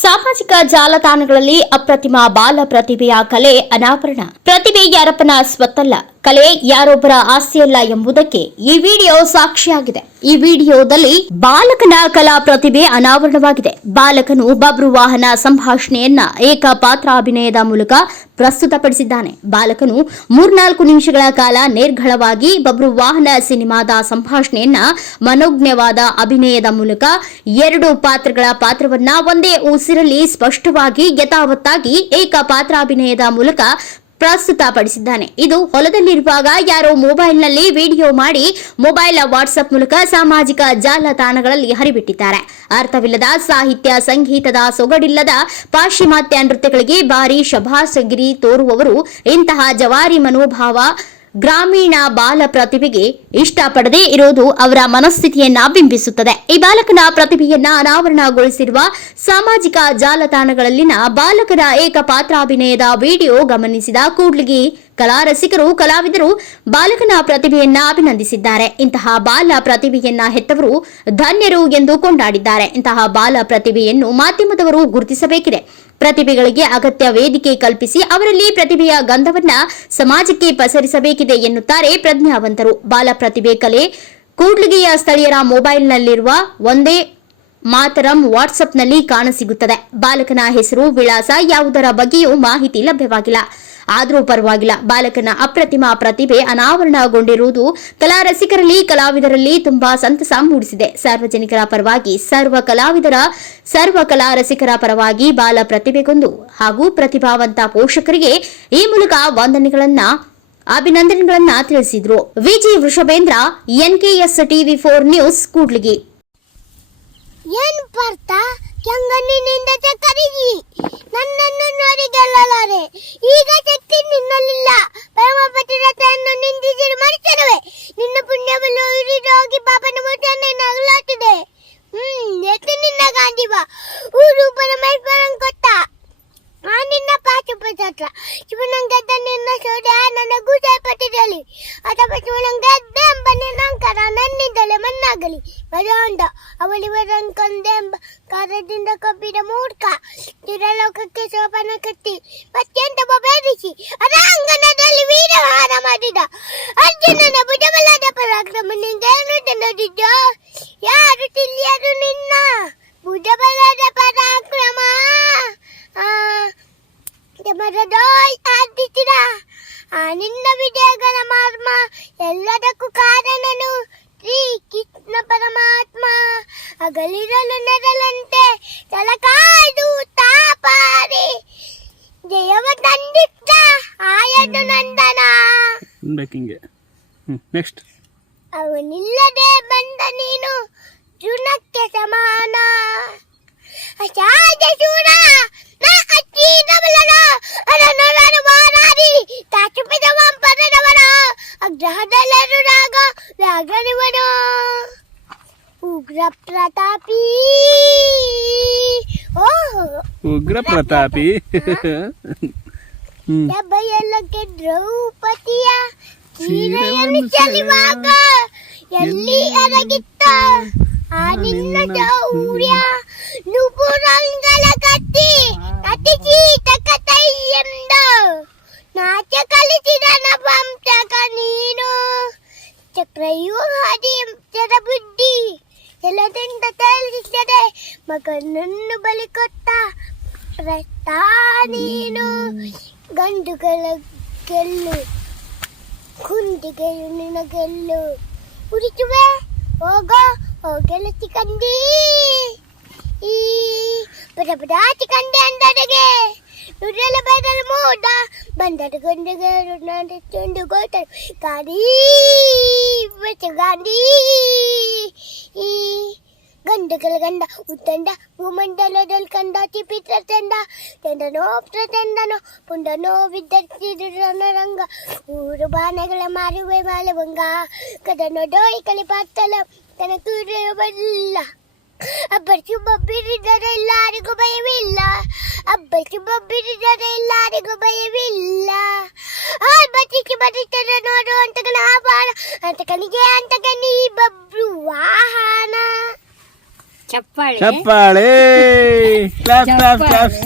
ಸಾಮಾಜಿಕ ಜಾಲತಾಣಗಳಲ್ಲಿ ಅಪ್ರತಿಮ ಬಾಲ ಪ್ರತಿಭೆಯ ಕಲೆ ಅನಾವರಣ. ಪ್ರತಿಭೆ ಯಾರಪ್ಪನ ಸ್ವತ್ತಲ್ಲ. ಕಲೆ ಯಾರೊಬ್ಬರ ಆಸ್ತಿಯಲ್ಲ ಎಂಬುದಕ್ಕೆ ಈ ವಿಡಿಯೋ ಸಾಕ್ಷಿಯಾಗಿದೆ. ಈ ವಿಡಿಯೋದಲ್ಲಿ ಬಾಲಕನ ಕಲಾ ಪ್ರತಿಭೆ ಅನಾವರಣವಾಗಿದೆ. ಬಾಲಕನು ಬಬ್ರು ವಾಹನ ಸಂಭಾಷಣೆಯನ್ನ ಏಕಪಾತ್ರಾಭಿನಯದ ಮೂಲಕ ಪ್ರಸ್ತುತಪಡಿಸಿದ್ದಾನೆ. ಬಾಲಕನು ಮೂರ್ನಾಲ್ಕು ನಿಮಿಷಗಳ ಕಾಲ ನೇರ್ಘಳವಾಗಿ ಬಬ್ರು ವಾಹನ ಸಿನಿಮಾದ ಸಂಭಾಷಣೆಯನ್ನ ಮನೋಜ್ಞವಾದ ಅಭಿನಯದ ಮೂಲಕ ಎರಡು ಪಾತ್ರಗಳ ಪಾತ್ರವನ್ನ ಒಂದೇ ಉಸಿರಲ್ಲಿ ಸ್ಪಷ್ಟವಾಗಿ ಯಥಾವತ್ತಾಗಿ ಏಕಪಾತ್ರಾಭಿನಯದ ಮೂಲಕ ಪ್ರಸ್ತುತಪಡಿಸಿದ್ದಾನೆ. ಇದು ಹೊಲದಲ್ಲಿರುವಾಗ ಯಾರೋ ಮೊಬೈಲ್ನಲ್ಲಿ ವಿಡಿಯೋ ಮಾಡಿ ಮೊಬೈಲ್ ವಾಟ್ಸ್ಆಪ್ ಮೂಲಕ ಸಾಮಾಜಿಕ ಜಾಲತಾಣಗಳಲ್ಲಿ ಹರಿಬಿಟ್ಟಿದ್ದಾರೆ. ಅರ್ಥವಿಲ್ಲದ ಸಾಹಿತ್ಯ, ಸಂಗೀತದ ಸೊಗಡಿಲ್ಲದ ಪಾಶ್ಚಿಮಾತ್ಯ ನೃತ್ಯಗಳಿಗೆ ಭಾರಿ ಶಭಾಸಗಿರಿ ತೋರುವವರು ಇಂತಹ ಜವಾರಿ ಮನೋಭಾವ ಗ್ರಾಮೀಣ ಬಾಲ ಪ್ರತಿಭೆಗೆ ಇಷ್ಟಪಡದೇ ಇರುವುದು ಅವರ ಮನಸ್ಥಿತಿಯನ್ನ ಬಿಂಬಿಸುತ್ತದೆ. ಈ ಬಾಲಕನ ಪ್ರತಿಭೆಯನ್ನ ಅನಾವರಣಗೊಳಿಸಿರುವ ಸಾಮಾಜಿಕ ಜಾಲತಾಣಗಳಲ್ಲಿನ ಬಾಲಕರ ಏಕಪಾತ್ರಾಭಿನಯದ ವಿಡಿಯೋ ಗಮನಿಸಿದ ಕೂಡ್ಲಿಗಿ ಕಲಾ ರಸಿಕರು, ಕಲಾವಿದರು ಬಾಲಕನ ಪ್ರತಿಭೆಯನ್ನ ಅಭಿನಂದಿಸಿದ್ದಾರೆ. ಇಂತಹ ಬಾಲ ಪ್ರತಿಭೆಯನ್ನ ಹೆತ್ತವರು ಧನ್ಯರು ಎಂದು ಕೊಂಡಾಡಿದ್ದಾರೆ. ಇಂತಹ ಬಾಲ ಪ್ರತಿಭೆಯನ್ನು ಮಾಧ್ಯಮದವರು ಗುರುತಿಸಬೇಕಿದೆ. ಪ್ರತಿಭೆಗಳಿಗೆ ಅಗತ್ಯ ವೇದಿಕೆ ಕಲ್ಪಿಸಿ ಅವರಲ್ಲಿ ಪ್ರತಿಭೆಯ ಗಂಧವನ್ನ ಸಮಾಜಕ್ಕೆ ಪಸರಿಸಬೇಕಿದೆ ಎನ್ನುತ್ತಾರೆ ಪ್ರಜ್ಞಾವಂತರು. ಬಾಲ ಪ್ರತಿಭೆ ಕಲೆ ಕೂಡ್ಲಿಗೆಯ ಸ್ಥಳೀಯರ ಮೊಬೈಲ್ನಲ್ಲಿರುವ ಒಂದೇ ಮಾತರಂ ವಾಟ್ಸಪ್ನಲ್ಲಿ ಕಾಣಸಿಗುತ್ತದೆ. ಬಾಲಕನ ಹೆಸರು, ವಿಳಾಸ ಯಾವುದರ ಬಗ್ಗೆಯೂ ಮಾಹಿತಿ ಲಭ್ಯವಾಗಿಲ್ಲ. ಆದರೂ ಪರವಾಗಿಲ್ಲ. ಬಾಲಕನ ಅಪ್ರತಿಮ ಪ್ರತಿಭೆ ಅನಾವರಣಗೊಂಡಿರುವುದು ಕಲಾ ರಸಿಕರಲ್ಲಿ ಕಲಾವಿದರಲ್ಲಿ ತುಂಬಾ ಸಂತಸ ಮೂಡಿಸಿದೆ. ಸಾರ್ವಜನಿಕರ ಪರವಾಗಿ ಸರ್ವ ಕಲಾವಿದರ, ಸರ್ವ ಕಲಾ ರಸಿಕರ ಪರವಾಗಿ ಬಾಲ ಪ್ರತಿಭೆಗೊಂದು ಹಾಗೂ ಪ್ರತಿಭಾವಂತ ಪೋಷಕರಿಗೆ ಈ ಮೂಲಕ ವಂದನೆಗಳನ್ನ, ಅಭಿನಂದನೆಗಳನ್ನ ತಿಳಿಸಿದ್ರು. VG Vrishabhendra, NKS TV four news, Kudligi. ಕೆಂಗಣ್ಣಿನಿಂದ ಚಕ್ಕರಿಗಿ ನನ್ನನ್ನು ನೋಡಿ ಗೆಲ್ಲಲಾರೆ ಈಗ ಶಕ್ತಿ ನಿನ್ನಲ್ಲಿಲ್ಲ. ಬರೋಂಡ. ಅವಳಿವರನ್ ಕೊಂದೆ ಎಂಬ ಕಾರ್ಯದಿಂದ ಕಬ್ಬಿದ ಮೂರ್ಖ. ತಿರಲೋಕಕ್ಕೆ ಶೋಭನ ಕಟ್ಟಿ ಅತ್ಯಂತ ಬೇರಿಸಿ ಅರಾಂಗಣದಲ್ಲಿ ವೀರಹಾರ ಮಾಡಿದ. ಅರ್ಜುನನ ಭುಜಬಲದ ಪರಾಕ್ರಮ ನಿಂಗೇನು ಯಾರು ತಿಳಿಯದು ನಿನ್ನ? ಭುಜಬಲದ ಪರಾಕ್ರಮ? ಆ ನಿನ್ನ ವಿಜಯಗಳ ಮಾರ್ಮ ಎಲ್ಲದಕ್ಕೂ ಕಾರಣನು ನೆರಳಂತೆ ತಲಕಾಯ್ದು ತಾಪಾರಿ. ಜಯವ ತಂದಿತ್ತ ಆಯದು ನಂದನ. ಅನ್ಬೇಕು ನೆಕ್ಸ್ಟ್ ಅವನಿಲ್ಲದೆ ಬಂದ ನೀನು ಜುನಕ್ಕೆ ಸಮಾನ. ಅಸಾಧ್ಯ ಶೂರ ನಾ ಅಚ್ಚೀದವಲನ ಅರನೊಳನ ಮಾರಾರಿ. ತಾಚುಪಿದ ಪದದವನ ಅಗ್ರಹದಲ್ಲರು ರಾಗ ರಾಗನಿವನು. ಉಗ್ರ ಪ್ರತಾಪಿ ಓಹೋ ಉಗ್ರ ಪ್ರತಾಪಿ ಹ್ಞೂ ಬಯಲಕ್ಕೆ ದ್ರೌಪದಿಯ ಸೀರೆಯನ್ನು ಚೆಲುವಾಗ ಎಲ್ಲಿ ಅರಗಿತ್ತ ಆ ನಿನ್ನ ಶೌರ್ಯ ನುಪುರಂಗಲ ಕತ್ತಿ ಅತಿಥಿ ತಕತೈ ಎಂದ ನಾಟ್ಯ ಕಲಿಸಿದ ನಪಂಸಕ ನೀನು ಚಕ್ರವ್ಯೂಹದಿ ಬುದ್ಧಿ ಎಲ್ಲದಿಂದ ತಳಿಸಿದೆ ಮಗನನ್ನು ಬಲಿ ಕೊಟ್ಟ ಪ್ರಸ್ತ ನೀನು ಗಂಡುಗಳ ಗೆಲ್ಲು ಕುಂದಿಗೆಯು ನಿನ್ನ ಗೆಲ್ಲು ಉರಿಸುವೆ ಹೋಗೋ ಹೋಗಲು ಚಿಕಂಡಿ ಈ ಪದ ಪದ ಚಿಕಂಡಿ ಅಂದಡೆಗೆ ನುಡಿಯಲು ಬದಲು ಮೂಡ ಬಂದಡು ಗಂಡಿಗೆ ಚುಂಡು ಗೋಟರು ಗಾಡಿ ಬಚ್ಚ ಗಾಂಡಿ ಈ ಗಂಡುಗಳ ಗಂಡ ಉತ್ತಂಡ ಭೂಮಂಡಲದಲ್ಲಿ ಕಂಡ ಚಿಪಿತ್ರ ತಂಡ ತಂಡನೋ ತಂಡನೋ ಪುಂಡನೋ ವಿದ್ಯಾರ್ಥಿ ರಂಗ ಊರು ಬಾಣಗಳ ಮಾರುವೆ ಮಾಲವಂಗ ಕದನೋ ಡೋಯಿ ಕಲಿ ಪಾತಲ ತನ ಬಲ್ಲ ಅಬ್ಬರಿಸಿ ಬಬ್ಬಿರಿದರೆ ಎಲ್ಲರಿಗೂ ಭಯವಿಲ್ಲ ಅಬ್ಬರಿಸಿ ಬಬ್ಬಿರಿದರೆ ಎಲ್ಲರಿಗೂ ಭಯವಿಲ್ಲ ಆ ಬಚ್ಚಿಸಿ ಬದುಕ್ತಾರೆ ನೋಡು ಅಂತಕನ ಆಭಾರ ಅಂತಕನಿಗೆ ಅಂತಕನಿ ಬಬ್ರು ವಾಹನ ಚಪ್ಪಾಳೆ ಚಪ್ಪಾಳೆ ಕ್ಲಾಪ್ ಕ್ಲಾಪ್ ಕ್ಲಾಪ್